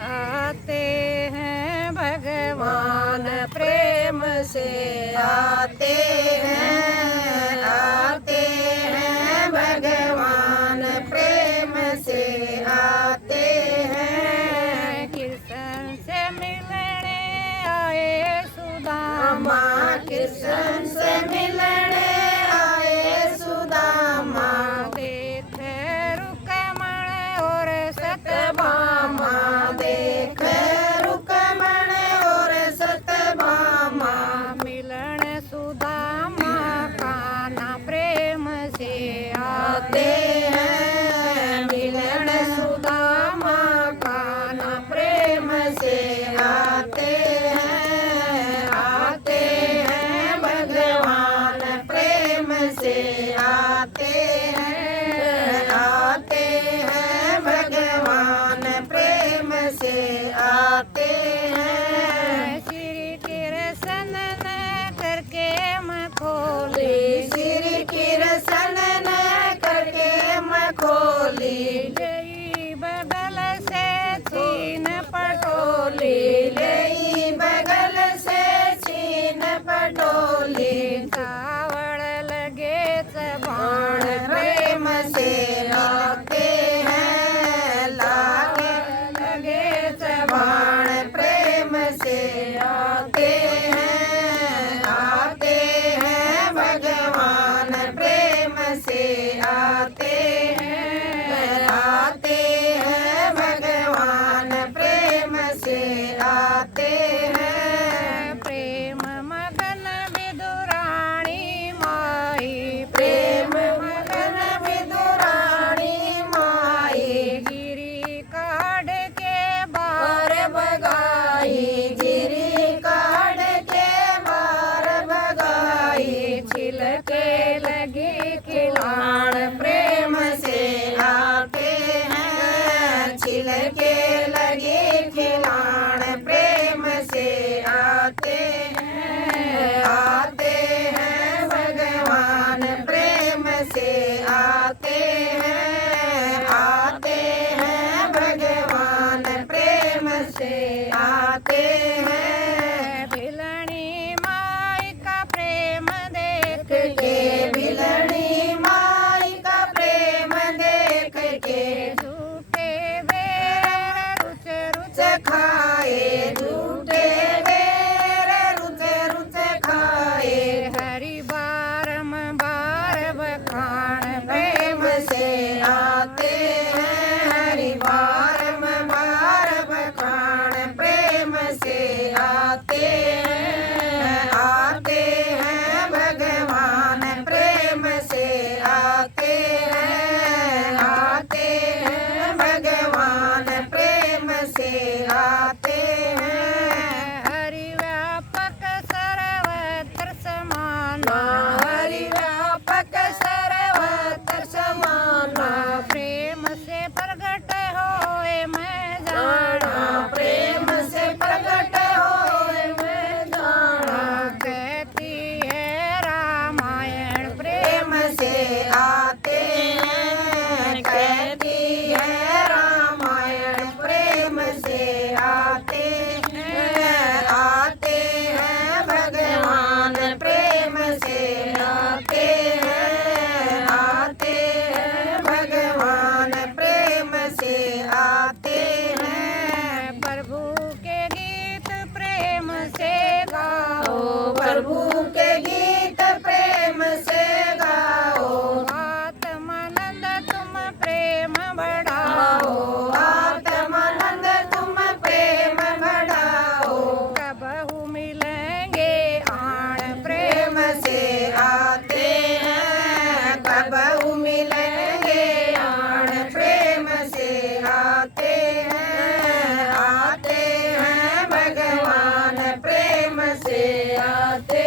आते हैं भगवान प्रेम से आते हैं भगवान प्रेम से आते हैं। कृष्ण से मिलने आए सुदामा, कृष्ण से मिलने आए सुदामा। देख रुक्मण और सत्यभामा, देख रुक्मण और सत्यभामा। मिलन सुदामा कान्हा प्रेम से आते हैं। मिलन सुदामा कान्हा प्रेम से आते हैं। आते हैं भगवान प्रेम से आते हैं। आते हैं भगवान प्रेम से आते हैं। श्री कृष्ण ने करके मखोली, श्री कृष्ण ने करके मखोली। गई बगल से छीन पटोली, गई बगल से छीन पटोली। कावड़ लगे चबाण प्रेम से आते हैं। लागे लगे चबाण प्रेम से आते हैं। आते हैं भगवान प्रेम से आते हैं। आते हैं भगवान प्रेम से आते हैं। प्रेम मगन विदुराणी माई, प्रेम मगन विदुराणी माई। गिरी काढ़ के बार बगाई, गिरी काढ़ के बार बगाई। छिलके लगी खिलाड़ प्रेम से आते हैं। छिलके लगी खिलाड़ प्रेम से आते हैं। आते हैं भगवान प्रेम से आते हैं। आते हैं भगवान प्रेम से आते हैं। भिलनी माई का प्रेम देख के, भिलनी माई का प्रेम देख के। झूठे बेर रुच रुच खाए, झूठे बेर रुच रुच खाए। हरि बारंबार बखान प्रेम से आते हैं। हरि बारंबार बखान प्रेम से आते हैं। आते हैं भगवान प्रेम से आते हैं। आते हैं भगवान प्रेम से आते हैं। हरि व्यापक सर्वत्र समाना, हरि व्यापक सर्वत्र समाना। प्रेम से प्रगट होए मैं जाना, प्रेम से प्रगट होए मैं जाना। कहती है रामायण प्रेम से आते हैं। कहती है रामायण प्रेम से आते हैं। आते हैं भगवान प्रेम से आते हैं। आते हैं भगवान प्रेम से आते हैं। प्रभु के गीत प्रेम से गाओ, प्रभु के गीत प्रेम से गाओ। आत्मानंद तुम प्रेम बढ़ाओ, आत्मानंद तुम प्रेम बढ़ाओ। कबहु मिलेंगे आण प्रेम से आते हैं। कबहु मिलेंगे आण प्रेम से आते हैं। आते हैं भगवान प्रेम से आते